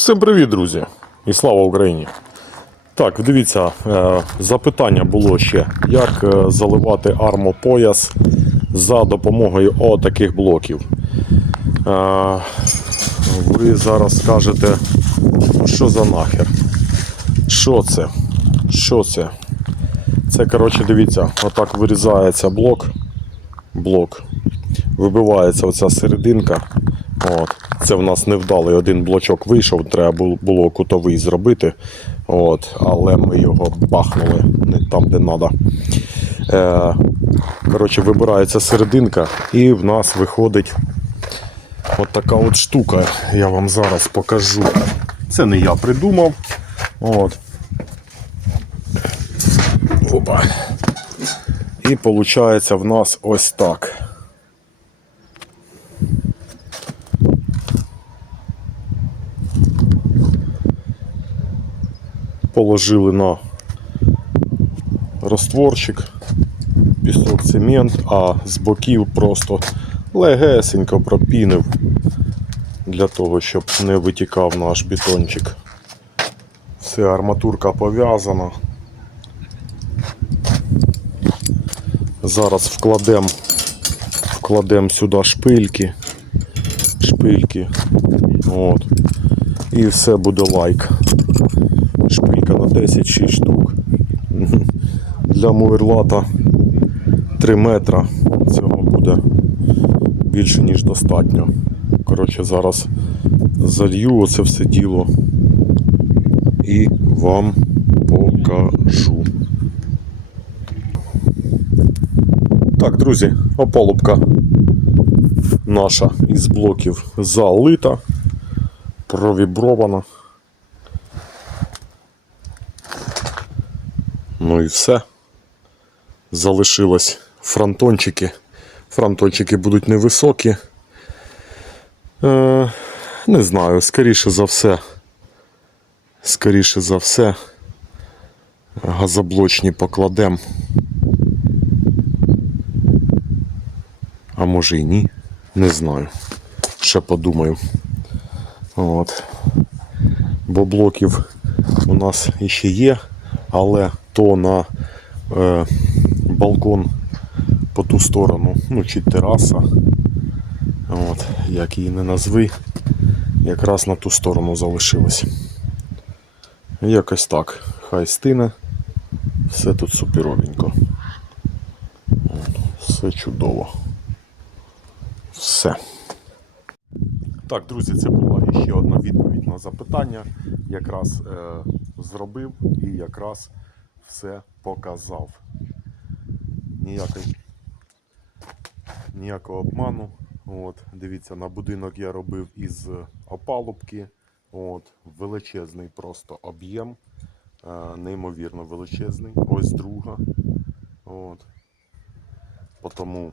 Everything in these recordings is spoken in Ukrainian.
Всім привіт, друзі! І слава Україні! Так, дивіться, е, запитання було ще, як е, заливати армопояс за допомогою отаких блоків. Е, Ви зараз скажете, «Ну, що за нахер? Що це? Що це? Це, коротше, дивіться, отак вирізається блок. Блок. Вибивається оця серединка. От. Це в нас невдалий один блочок вийшов, треба було кутовий зробити. От. Але ми його бахнули не там, де треба. Е, коротше, вибирається серединка, і в нас виходить от така от штука. Я вам зараз покажу. Це не я придумав. От. Опа. І виходить в нас ось так. Положили на розтворчик, пісок, цемент, а з боків просто легесенько пропінив для того, щоб не витікав наш бетончик. Все, арматурка пов'язана. Зараз вкладемо вкладем сюди шпильки. Шпильки. От. І все буде лайк. На 10 6 штук. Для муерлата 3 метра. Цього буде більше ніж достатньо. Коротше, зараз залью оце все діло і вам покажу. Так, друзі, опалубка наша із блоків залита, провібрована. Ну і все. Залишилось фронтончики. Фронтончики будуть невисокі. Е, не знаю, скоріше за все. Скоріше за все. Газоблочні покладемо. А може і ні. Не знаю. Ще подумаю. От. Бо блоків у нас іще є, але то на е, балкон по ту сторону, ну чи тераса. От, як її не назви, якраз на ту сторону залишилось. Якось так. Хай стине. Все тут суперовенько. Все чудово. Все. Так, друзі, це була ще одна відповідь на запитання. Якраз е, зробив і якраз все показав. Ніякої, ніякого обману. От, дивіться, на будинок я робив із опалубки. От, величезний просто об'єм. Е, неймовірно величезний. Ось друга. От. Тому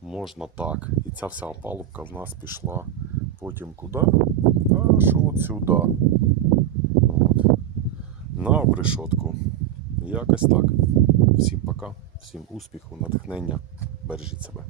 можна так. І ця вся опалубка в нас пішла потім куди? Аж от сюди. От. На обрешотку. Якось так. Всім пока, всім успіху, натхнення. Бережіть себе.